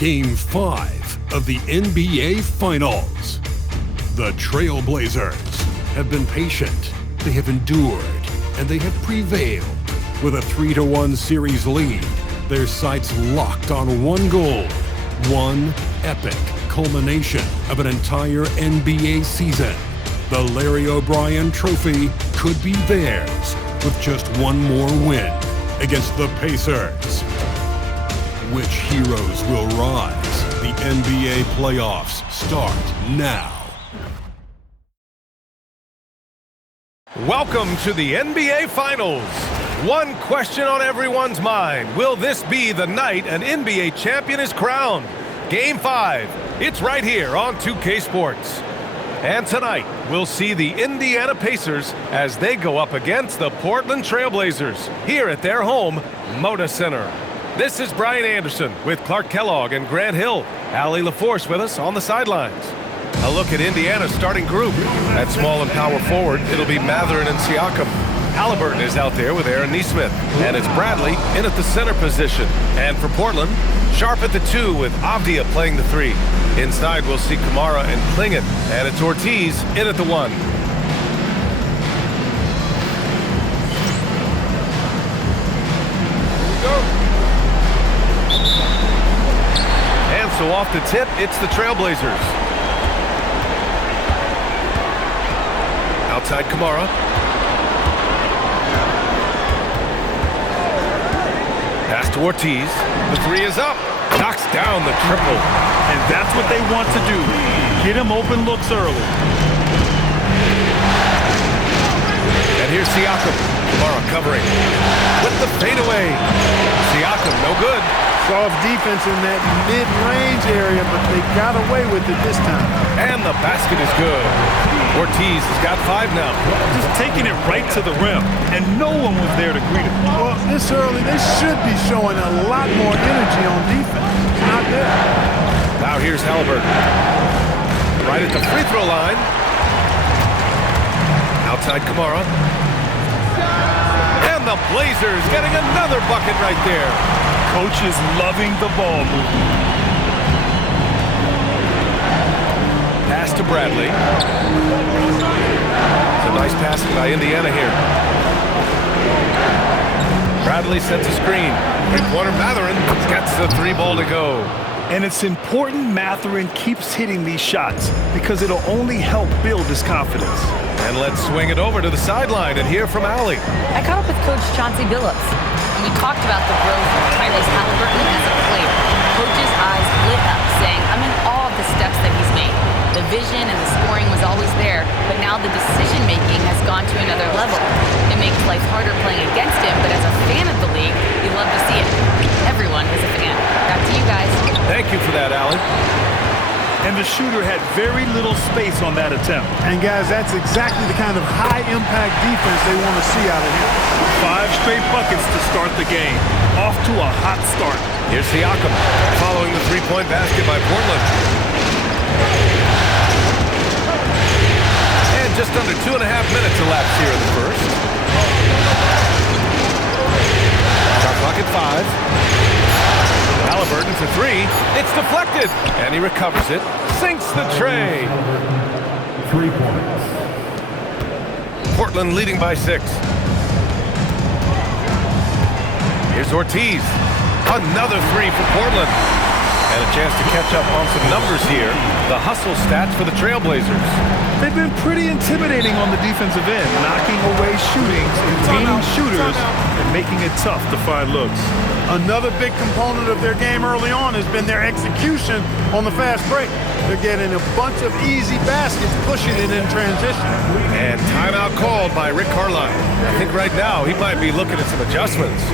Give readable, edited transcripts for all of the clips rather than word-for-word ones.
Game 5 of the NBA Finals. The Trailblazers have been patient, they have endured, and they have prevailed. With a 3-1 series lead, their sights locked on one goal, one epic culmination of an entire NBA season. The Larry O'Brien Trophy could be theirs with just one more win against the Pacers. Which heroes will rise? The NBA playoffs start now. Welcome to the NBA Finals. One question on everyone's mind. Will this be the night an NBA champion is crowned? Game 5. It's right here on 2K Sports. And tonight, we'll see the Indiana Pacers as they go up against the Portland Trailblazers here at their home, Moda Center. This is Brian Anderson with Clark Kellogg and Grant Hill. Allie LaForce with us on the sidelines. A look at Indiana's starting group. At small and power forward, it'll be Mathurin and Siakam. Halliburton is out there with Aaron Nesmith. And it's Bradley in at the center position. And for Portland, Sharp at the 2 with Avdia playing the 3. Inside, we'll see Kamara and Klingit. And it's Ortiz in at the 1. And so off the tip, it's the Trailblazers. Outside Kamara. Pass to Ortiz. The 3 is up. Knocks down the triple. And that's what they want to do. Get him open looks early. And here's Siakam. Kamara covering. With the fadeaway. Siakam, no good. Soft defense in that mid-range area, but they got away with it this time. And the basket is good. Ortiz has got 5 now. Just taking it right to the rim, and no one was there to greet him. Well, this early, they should be showing a lot more energy on defense. It's not there. Now here's Halliburton. Right at the free throw line. Outside Kamara. And the Blazers getting another bucket right there. Coach is loving the ball movement. Pass to Bradley. It's a nice passing by Indiana here. Bradley sets a screen. Three-pointer Mathurin gets the 3 ball to go. And it's important Mathurin keeps hitting these shots because it'll only help build his confidence. And let's swing it over to the sideline and hear from Allie. I caught up with Coach Chauncey Billups, and we talked about the growth of Tyrese Halliburton as a player. Coach's eyes lit up, saying, I'm in awe of the steps that he's made. The vision and the scoring was always there, but now the decision-making has gone to another level. It makes life harder playing against him, but as a fan of the league, you love to see it. Everyone is a fan. Back to you guys. Thank you for that, Allie. And the shooter had very little space on that attempt. And guys, that's exactly the kind of high-impact defense they want to see out of him. 5 straight buckets to start the game. Off to a hot start. Here's Siakam following the 3-point basket by Portland. And just under 2.5 minutes elapsed here in the first. Shot clock at 5. Halliburton for 3. It's deflected. And he recovers it. Sinks the tray. 3 points. Portland leading by 6. Here's Ortiz. Another 3 for Portland. And a chance to catch up on some numbers here. The hustle stats for the Trailblazers. They've been pretty intimidating on the defensive end, knocking away shootings, containing shooters, and making it tough to find looks. Another big component of their game early on has been their execution on the fast break. They're getting a bunch of easy baskets, pushing it in transition. And timeout called by Rick Carlisle. I think right now he might be looking at some adjustments.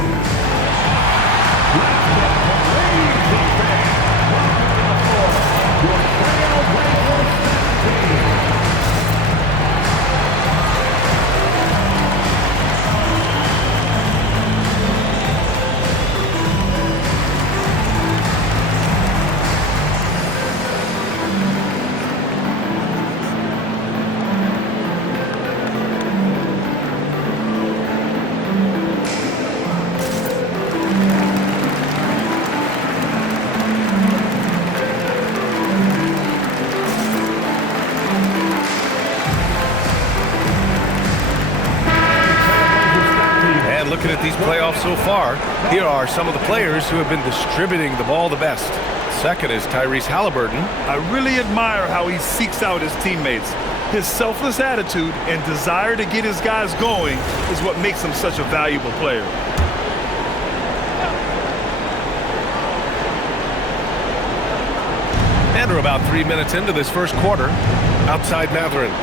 so far, here are some of the players who have been distributing the ball the best. Second is Tyrese Halliburton. I really admire how he seeks out his teammates. His selfless attitude and desire to get his guys going is what makes him such a valuable player. And we're about 3 minutes into this first quarter. Outside Mathurin.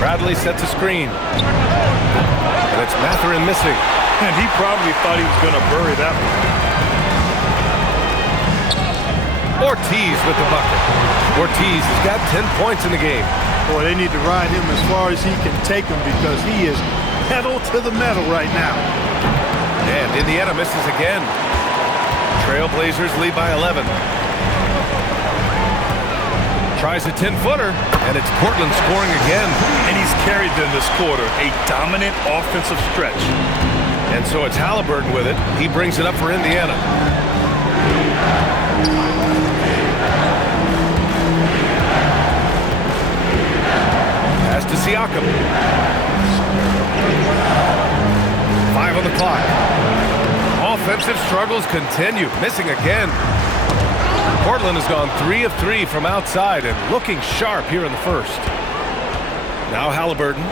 Bradley sets a screen. And it's Mathurin missing. And he probably thought he was going to bury that one. Ortiz with the bucket. Ortiz has got 10 points in the game. Boy, they need to ride him as far as he can take him because he is pedal to the metal right now. And Indiana misses again. Trailblazers lead by 11. Tries a 10-footer, and it's Portland scoring again. And he's carried them this quarter, a dominant offensive stretch. And so it's Halliburton with it. He brings it up for Indiana. Pass to Siakam. 5 on the clock. Offensive struggles continue. Missing again. Portland has gone 3 of 3 from outside and looking sharp here in the first. Now Halliburton.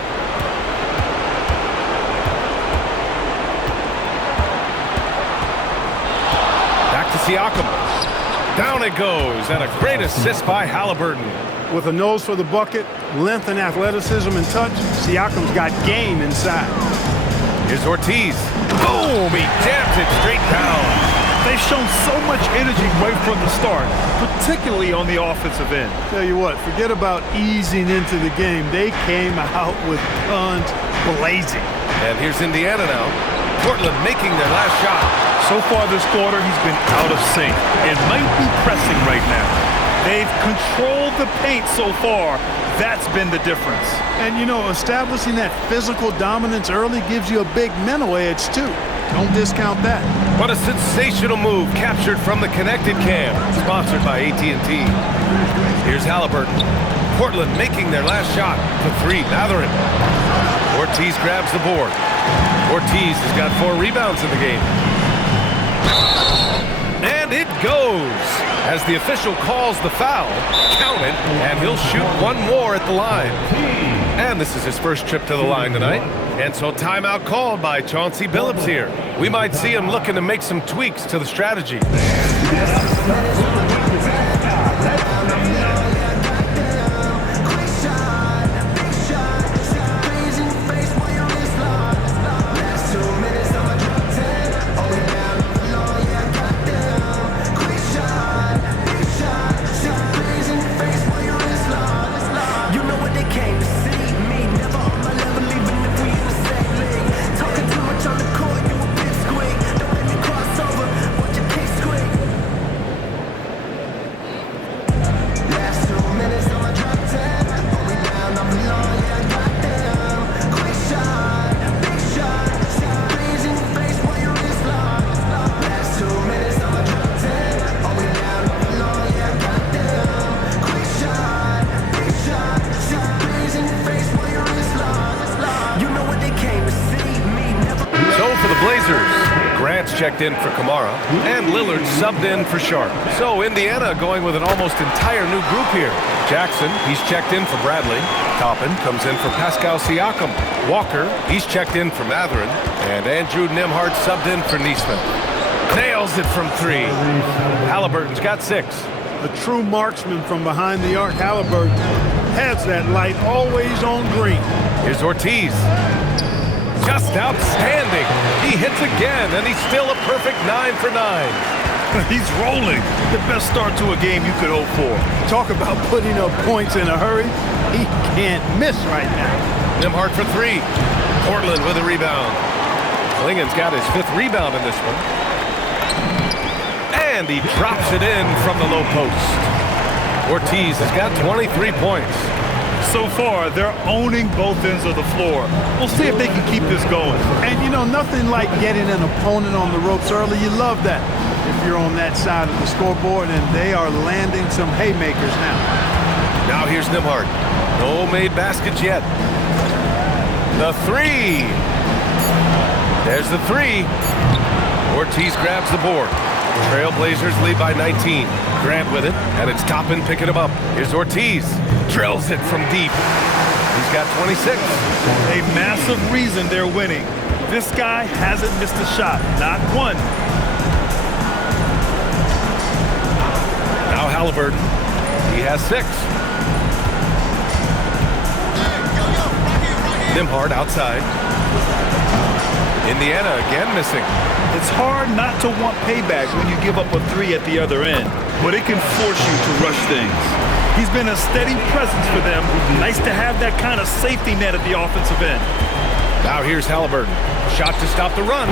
Back to Siakam. Down it goes, and a great assist by Halliburton. With a nose for the bucket, length and athleticism and touch, Siakam's got game inside. Here's Ortiz. Boom! He jams it straight down. They've shown so much energy right from the start, particularly on the offensive end. Tell you what, forget about easing into the game. They came out with guns blazing. And here's Indiana now. Portland making their last shot. So far this quarter, he's been out of sync and might be pressing right now. They've controlled the paint so far. That's been the difference. And, you know, establishing that physical dominance early gives you a big mental edge, too. Don't discount that. What a sensational move captured from the Connected Cam, sponsored by AT&T. Here's Halliburton. Portland making their last shot for 3. Mathurin. Ortiz grabs the board. Ortiz has got 4 rebounds in the game. And it goes. As the official calls the foul, count it, and he'll shoot 1 more at the line. And this is his first trip to the line tonight. And so timeout called by Chauncey Billups here. We might see him looking to make some tweaks to the strategy. Checked in for Kamara, and Lillard subbed in for Sharp. So Indiana going with an almost entire new group here. Jackson, he's checked in for Bradley. Toppin comes in for Pascal Siakam. Walker, he's checked in for Mathurin. And Andrew Nembhard subbed in for Neesmith. Nails it from 3. Halliburton's got 6. A true marksman from behind the arc, Halliburton has that light always on green. Here's Ortiz. Just outstanding. He hits again, and he's still a perfect 9 for 9. He's rolling. The best start to a game you could hope for. Talk about putting up points in a hurry. He can't miss right now. Nembhard for 3. Portland with a rebound. Klingen's got his 5th rebound in this one. And he drops it in from the low post. Ortiz has got 23 points. So far, they're owning both ends of the floor. We'll see if they can keep this going. And, you know, nothing like getting an opponent on the ropes early. You love that if you're on that side of the scoreboard, and they are landing some haymakers now. Now here's Nembhard. No made baskets yet. The 3. There's the three. Ortiz grabs the board. Trailblazers lead by 19. Grant with it, and it's Toppin picking him up. Here's Ortiz. Drills it from deep. He's got 26. A massive reason they're winning. This guy hasn't missed a shot, not one. Now Halliburton. He has 6. Nembhard outside. Indiana again missing. It's hard not to want payback when you give up a 3 at the other end, but it can force you to rush things. He's been a steady presence for them. Nice to have that kind of safety net at the offensive end. Now here's Halliburton. Shot to stop the run.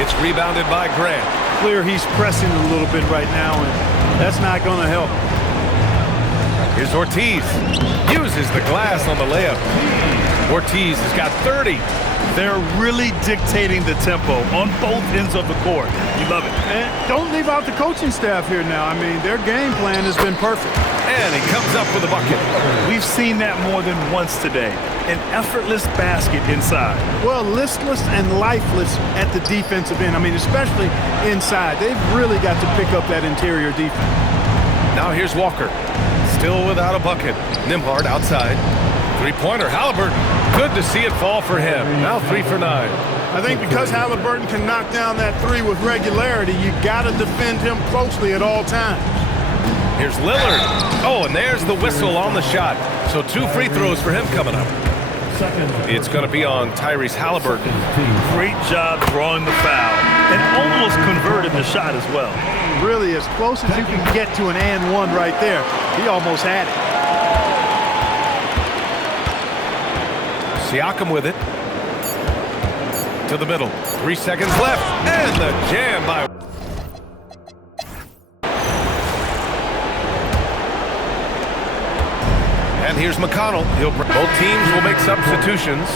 It's rebounded by Grant. Clear he's pressing a little bit right now, and that's not going to help. Here's Ortiz. Uses the glass on the layup. Ortiz has got 30. They're really dictating the tempo on both ends of the court. You love it. And don't leave out the coaching staff here now. I mean, their game plan has been perfect. And he comes up with a bucket. We've seen that more than once today. An effortless basket inside. Well, listless and lifeless at the defensive end. I mean, especially inside. They've really got to pick up that interior defense. Now here's Walker. Still without a bucket. Nembhard outside. Three-pointer, Halliburton. Good to see it fall for him. Now 3 for 9. I think because Halliburton can knock down that 3 with regularity, you got to defend him closely at all times. Here's Lillard. Oh, and there's the whistle on the shot. So 2 free throws for him coming up. It's going to be on Tyrese Halliburton. Great job drawing the foul and almost converted the shot as well. Really, as close as you can get to an and one right there. He almost had it. Siakam with it. To the middle. 3 seconds left. And the jam by... And here's McConnell. Both teams will make substitutions.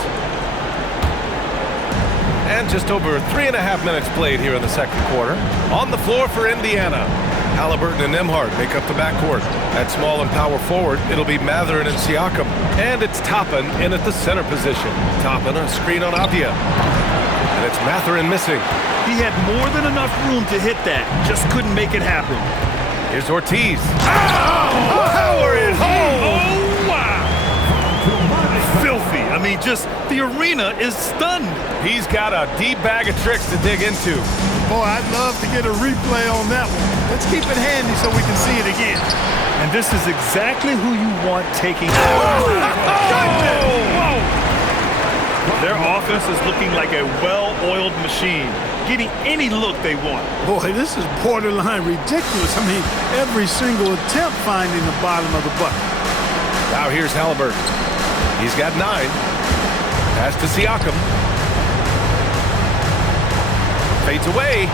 And just over 3.5 minutes played here in the second quarter. On the floor for Indiana. Halliburton and Nembhard make up the backcourt. At small and power forward, it'll be Mathurin and Siakam. And it's Toppin in at the center position. Toppin, a screen on Avdia. And it's Mathurin missing. He had more than enough room to hit that. Just couldn't make it happen. Here's Ortiz. Oh! Power it home! Oh, wow! Filthy. I mean, just the arena is stunned. He's got a deep bag of tricks to dig into. Boy, I'd love to get a replay on that one. Let's keep it handy so we can see it again. And this is exactly who you want taking Their offense is looking like a well-oiled machine, getting any look they want. Boy, this is borderline ridiculous. I mean, every single attempt finding the bottom of the bucket. Now here's Halliburton. He's got 9. Pass to Siakam. Fades away.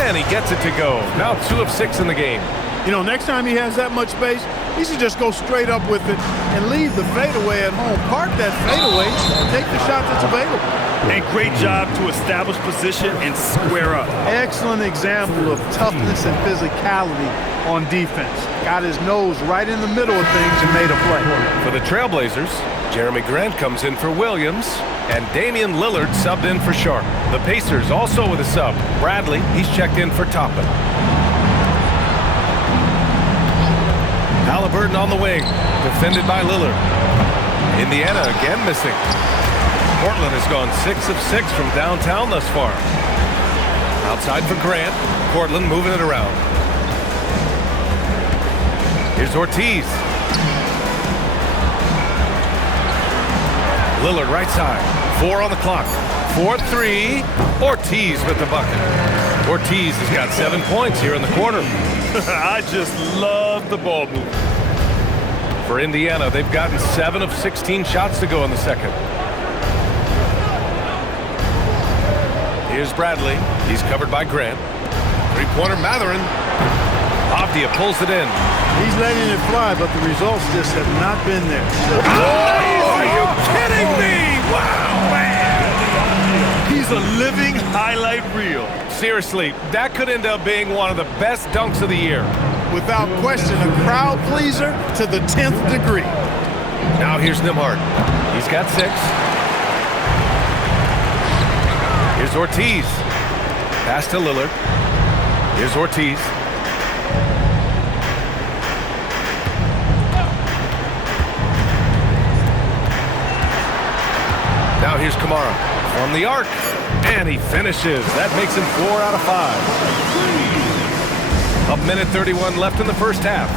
And he gets it to go. Now 2 of 6 in the game. You know, next time he has that much space, he should just go straight up with it and leave the fadeaway at home. Park that fadeaway and take the shot that's available. And great job to establish position and square up. Excellent example of toughness and physicality on defense. Got his nose right in the middle of things and made a play. For the Trailblazers, Jeremy Grant comes in for Williams, and Damian Lillard subbed in for Sharp. The Pacers also with a sub. Bradley, he's checked in for Toppin. Halliburton on the wing, defended by Lillard. Indiana again missing. Portland has gone 6 of 6 from downtown thus far. Outside for Grant. Portland moving it around. Here's Ortiz. Lillard right side. 4 on the clock. 4-3. Ortiz with the bucket. Ortiz has got 7 points here in the quarter. I just love the ball move. For Indiana, they've gotten 7 of 16 shots to go in the second. Here's Bradley. He's covered by Grant. Three-pointer Mathurin. Avdia pulls it in. He's letting it fly, but the results just have not been there. Oh, are you kidding me? Wow, man. He's a living highlight reel. Seriously, that could end up being one of the best dunks of the year. Without question, a crowd pleaser to the 10th degree. Now here's Nembhard. He's got 6. Here's Ortiz. Pass to Lillard. Here's Ortiz. Now here's Camara from the arc. And he finishes. That makes him 4 out of 5. A minute 31 left in the first half.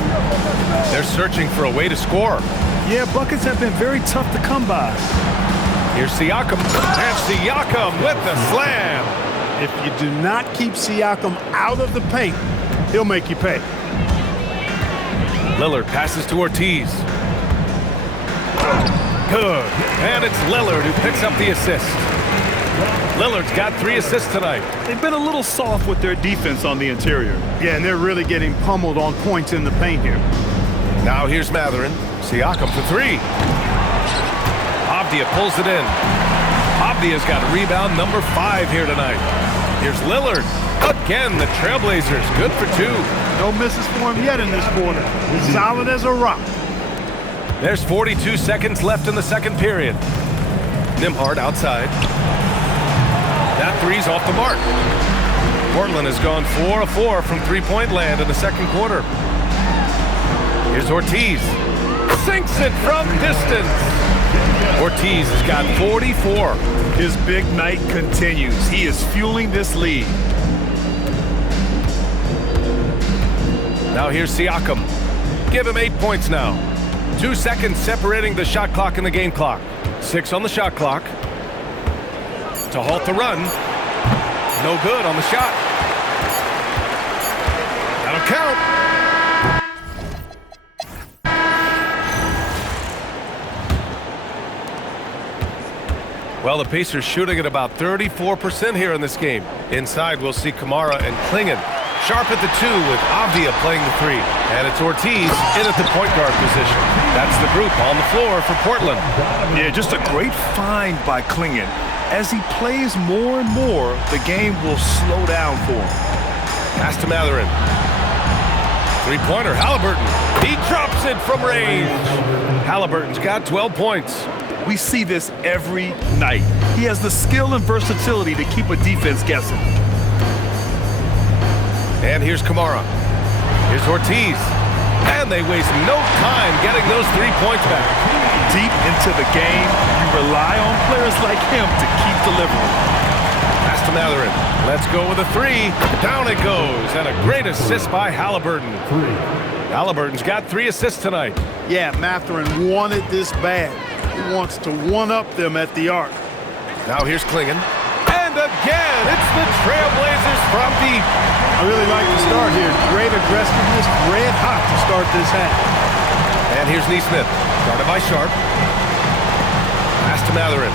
They're searching for a way to score. Yeah, buckets have been very tough to come by. Here's Siakam. And Siakam with the slam. If you do not keep Siakam out of the paint, he'll make you pay. Lillard passes to Ortiz. Good. And it's Lillard who picks up the assist. Lillard's got 3 assists tonight. They've been a little soft with their defense on the interior. Yeah, and they're really getting pummeled on points in the paint here. Now here's Mathurin. Siakam for 3. Avdija pulls it in. Avdija's got rebound number 5 here tonight. Here's Lillard. Again, the Trailblazers good for 2. No misses for him yet in this quarter. He's solid as a rock. There's 42 seconds left in the second period. Nembhard outside. That 3's off the mark. Portland has gone 4 of 4 from three-point land in the second quarter. Here's Ortiz. Sinks it from distance. Ortiz has got 44. His big night continues. He is fueling this lead. Now here's Siakam. Give him 8 points now. 2 seconds separating the shot clock and the game clock. 6 on the shot clock. To halt the run. No good on the shot. That'll count. Well, the Pacers shooting at about 34% here in this game. Inside, we'll see Camara and Klingon. Sharp at the 2 with Avdija playing the 3. And it's Ortiz in at the point guard position. That's the group on the floor for Portland. Yeah, just a great find by Klingon. As he plays more and more, the game will slow down for him. Pass to Mathurin. Three-pointer, Halliburton. He drops it from range. Halliburton's got 12 points. We see this every night. He has the skill and versatility to keep a defense guessing. And here's Camara. Here's Ortiz. And they waste no time getting those 3 points back. Deep into the game, you rely on players like him to keep delivering. Pass to Mathurin. Let's go with a 3. Down it goes. And a great assist by Halliburton. Halliburton's got 3 assists tonight. Yeah, Mathurin wanted this bad. He wants to one-up them at the arc. Now here's Klingon. And again, it's the Trailblazers from deep. I really like the start here. Great aggressiveness, red hot to start this half. And here's Nesmith, guarded by Sharp. Pass to Mathurin.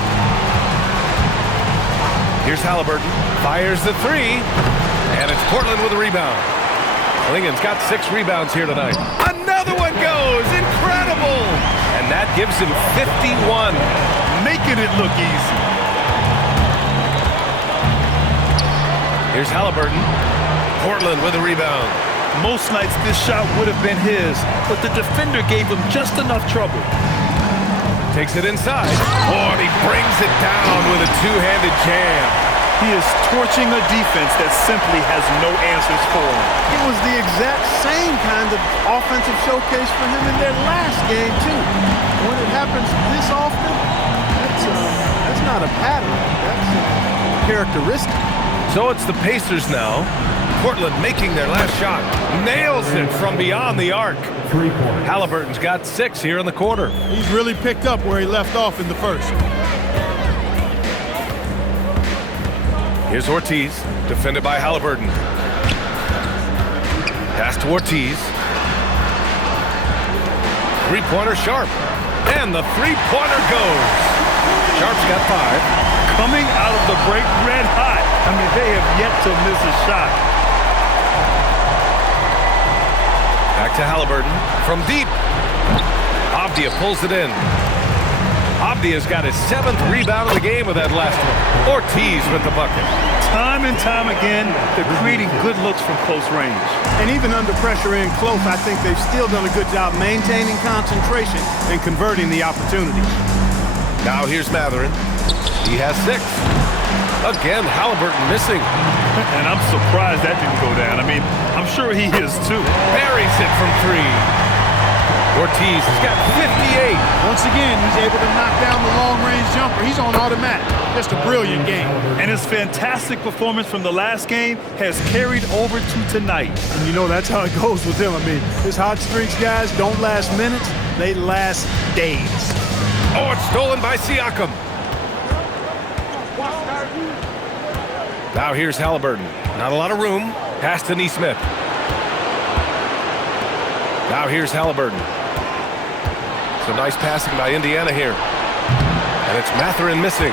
Here's Halliburton, fires the 3, and it's Portland with a rebound. Klingon's got 6 rebounds here tonight. Another one goes, incredible! And that gives him 51. Making it look easy. Here's Halliburton. Portland with a rebound. Most nights this shot would have been his, but the defender gave him just enough trouble. Takes it inside. Oh, and he brings it down with a 2-handed jam. He is torching a defense that simply has no answers for him. It was the exact same kind of offensive showcase for him in their last game, too. When it happens this often, that's not a pattern. That's characteristic. So it's the Pacers now. Portland making their last shot. Nails it from beyond the arc. Halliburton's got 6 here in the quarter. He's really picked up where he left off in the first. Here's Ortiz, defended by Halliburton. Pass to Ortiz. Three-pointer Sharp. And the three-pointer goes. Sharp's got 5. Coming out of the break red hot. I mean, they have yet to miss a shot. Back to Halliburton from deep. Avdija pulls it in. Avdija's got his 7th rebound of the game with that last one. Ortiz with the bucket. Time and time again, they're creating good looks from close range. And even under pressure in close, I think they've still done a good job maintaining concentration and converting the opportunities. Now here's Mathurin. He has 6. Again, Halliburton missing. And I'm surprised that didn't go down. I mean, I'm sure he is too. Buries it from three. Ortiz has got 58. Once again, he's able to knock down the long-range jumper. He's on automatic. Just a brilliant game. And his fantastic performance from the last game has carried over to tonight. And you know, that's how it goes with him. I mean, his hot streaks, guys, don't last minutes. They last days. Oh, it's stolen by Siakam. Now here's Halliburton. Not a lot of room. Pass to Nesmith. Now here's Halliburton. So nice passing by Indiana here. And it's Mathurin missing.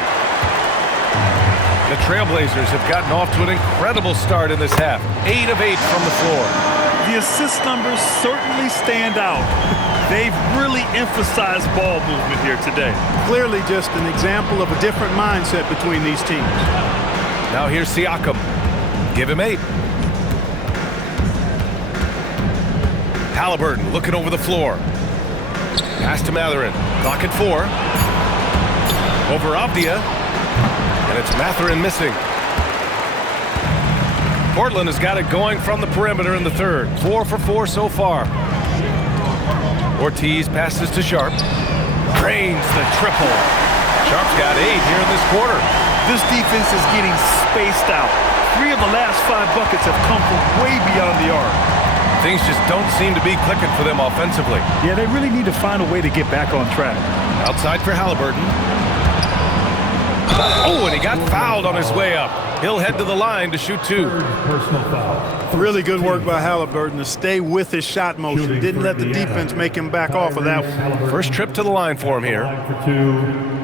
The Trailblazers have gotten off to an incredible start in this half. 8 of 8 from the floor. The assist numbers certainly stand out. They've really emphasized ball movement here today. Clearly just an example of a different mindset between these teams. Now here's Siakam. Give him 8. Halliburton looking over the floor. Pass to Mathurin. Clock at 4. Over Avdia. And it's Mathurin missing. Portland has got it going from the perimeter in the third. 4 for 4 so far. Ortiz passes to Sharp. Drains the triple. Sharp's got 8 here in this quarter. This defense is getting spaced out. 3 of the last 5 buckets have come from way beyond the arc. Things just don't seem to be clicking for them offensively. Yeah, they really need to find a way to get back on track. Outside for Halliburton. Oh, and he got fouled on his way up. He'll head to the line to shoot 2. Personal foul. Really good work by Halliburton to stay with his shot motion. Didn't let the defense make him back off of that one. First trip to the line for him here. Line for 2.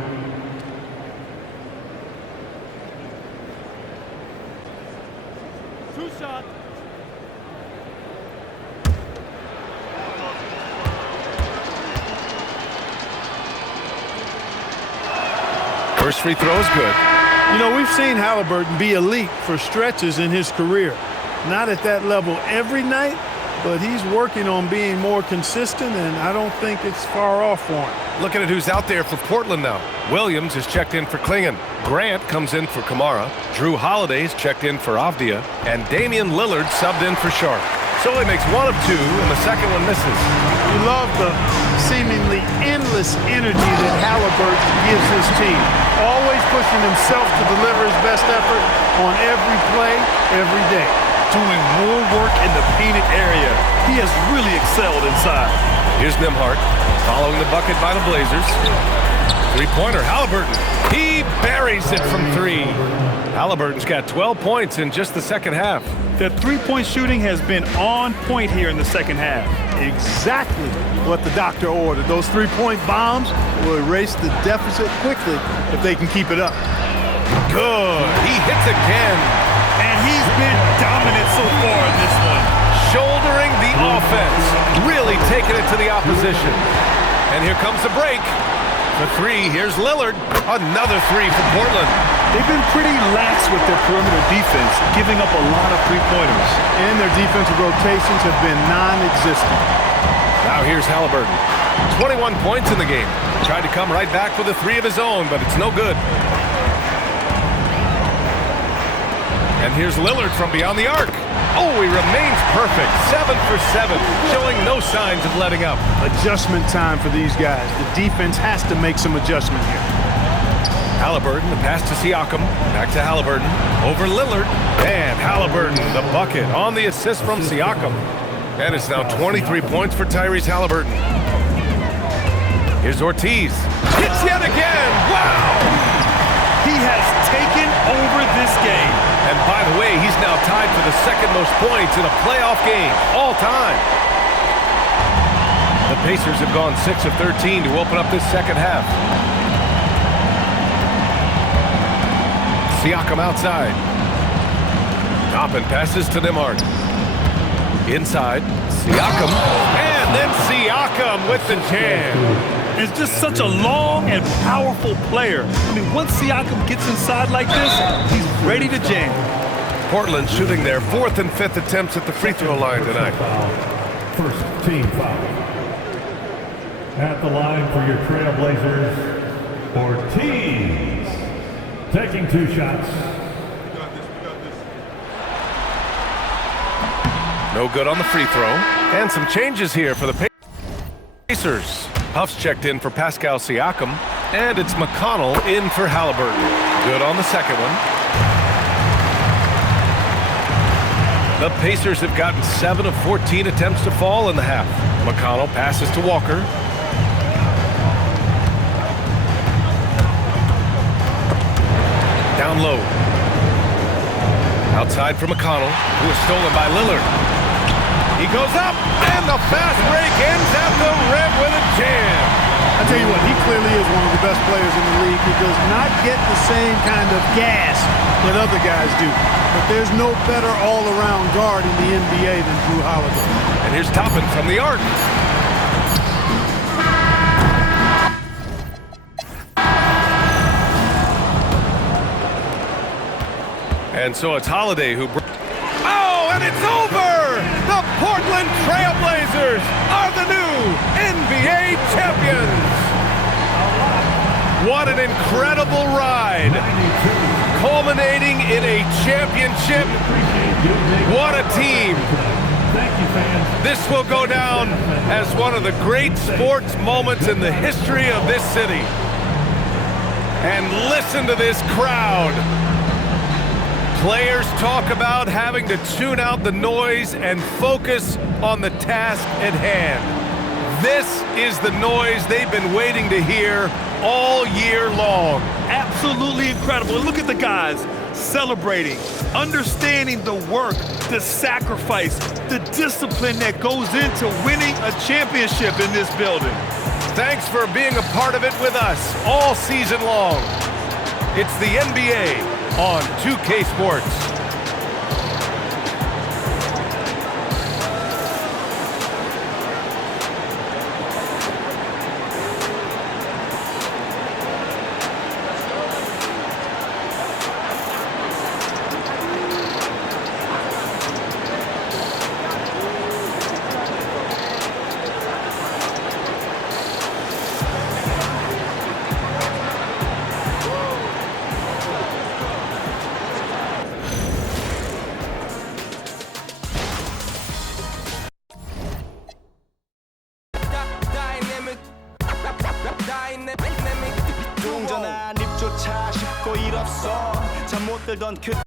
First free throw is good. You know, we've seen Halliburton be elite for stretches in his career. Not at that level every night, but he's working on being more consistent, and I don't think it's far off for him. Looking at who's out there for Portland now. Williams is checked in for Klingon. Grant comes in for Kamara. Drew Holiday's checked in for Avdia. And Damian Lillard subbed in for Sharp. So he makes 1 of 2, and the second one misses. You love the seemingly endless energy that Halliburton gives his team. Always pushing himself to deliver his best effort on every play, every day. Doing more work in the painted area. He has really excelled inside. Here's Nembhard following the bucket by the Blazers. Three-pointer, Halliburton. He buries it from 3. Halliburton's got 12 points in just the second half. That three-point shooting has been on point here in the second half. Exactly what the doctor ordered. Those three-point bombs will erase the deficit quickly if they can keep it up. Good. He hits again. And he's been dominant so far in this one. Shouldering the offense. Really taking it to the opposition. And here comes the break. For 3, here's Lillard. Another 3 for Portland. They've been pretty lax with their perimeter defense, giving up a lot of three-pointers. And their defensive rotations have been non-existent. Now here's Halliburton. 21 points in the game. Tried to come right back with a 3 of his own, but it's no good. And here's Lillard from beyond the arc. Oh, he remains perfect. 7 for 7, showing no signs of letting up. Adjustment time for these guys. The defense has to make some adjustment here. Halliburton, the pass to Siakam. Back to Halliburton. Over Lillard. And Halliburton, the bucket on the assist from Siakam. And it's now 23 points for Tyrese Halliburton. Here's Ortiz. Hits yet again. Wow! He has taken over this game. And by the way, he's now tied for the second most points in a playoff game all time. The Pacers have gone 6 of 13 to open up this second half. Siakam outside. Toppin passes to Nembhard. Inside, Siakam. And then Siakam with the jam. It's just such a long and powerful player. I mean, once Siakam gets inside like this, he's ready to jam. Portland shooting their 4th and 5th attempts at the free throw line tonight. First team foul. At the line for your Trailblazers, Ortiz. taking 2 shots. No good on the free throw. And some changes here for the Pacers. Huff's checked in for Pascal Siakam. And it's McConnell in for Halliburton. Good on the second one. The Pacers have gotten 7 of 14 attempts to fall in the half. McConnell passes to Walker. Down low. Outside for McConnell, who is stolen by Lillard. He goes up, and the fast break ends at the rim with a jam. I tell you what, he clearly is one of the best players in the league. He does not get the same kind of gas that other guys do. But there's no better all-around guard in the NBA than Jrue Holiday. And here's Toppin from the arc. And so it's Holiday who... Oh, and it's over! The Portland Trail Blazers are the new NBA champions! What an incredible ride! Culminating in a championship. What a team! Thank you, fans. This will go down as one of the great sports moments in the history of this city. And listen to this crowd. Players talk about having to tune out the noise and focus on the task at hand. This is the noise they've been waiting to hear all year long. Absolutely incredible. Look at the guys celebrating, understanding the work, the sacrifice, the discipline that goes into winning a championship in this building. Thanks for being a part of it with us all season long. It's the NBA on 2K Sports. 동전한 입조차 쉽고 일 없어 잠 못 들던 그